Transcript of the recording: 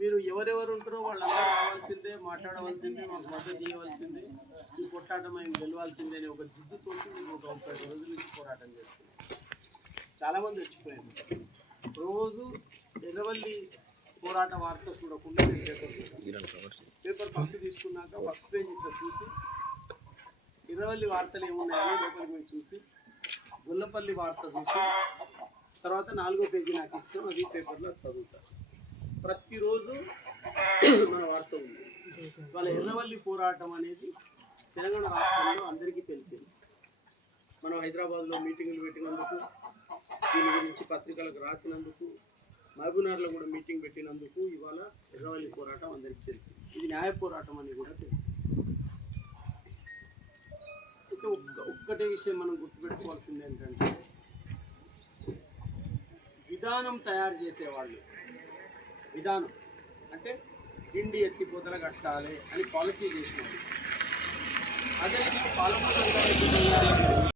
మీరు ఎవరెవరు ఉంటారో వాళ్ళందరూ రావాల్సిందే, మాట్లాడవలసిందే, మాకు మద్దతు చేయవలసిందే, ఈ కొట్లాటం మేము గెలవాల్సిందే అని ఒక జిద్దుతో మీరు ఒక 30 రోజుల నుంచి పోరాటం చేస్తున్నారు. చాలామంది వచ్చిపోయారు. రోజు ఎర్రవల్లి పోరాట వార్త చూడకుండా పేపర్ ఫస్ట్ తీసుకున్నాక ఫస్ట్ పేజ్ ఇట్లా చూసి ఎర్రవల్లి వార్తలు ఏమున్నాయని లోపలికి పోయి చూసి గొల్లపల్లి వార్త చూసి తర్వాత 4వ పేజీ నాకు ఇస్తాం, అది పేపర్లో చదువుతారు. ప్రతిరోజు మన వార్త ఉంది. వాళ్ళ ఎర్రవల్లి పోరాటం అనేది తెలంగాణ రాష్ట్రంలో అందరికీ తెలిసింది. మనం హైదరాబాద్లో మీటింగులు పెట్టినందుకు, దీని గురించి పత్రికలకు రాసినందుకు, మహబూబ్నగర్లో కూడా మీటింగ్ పెట్టినందుకు ఇవాళ ఎర్రవల్లి పోరాటం అందరికీ తెలిసింది. ఇది న్యాయ పోరాటం అని కూడా తెలిసింది. అయితే ఒక్కటే విషయం మనం గుర్తుపెట్టుకోవాల్సింది ఏంటంటే, విధానం తయారు చేసేవాళ్ళు, విధానం అంటే పిండి ఎత్తిపోతల కట్టాలి అని పాలసీ చేసినారు. అదే పాలకొండ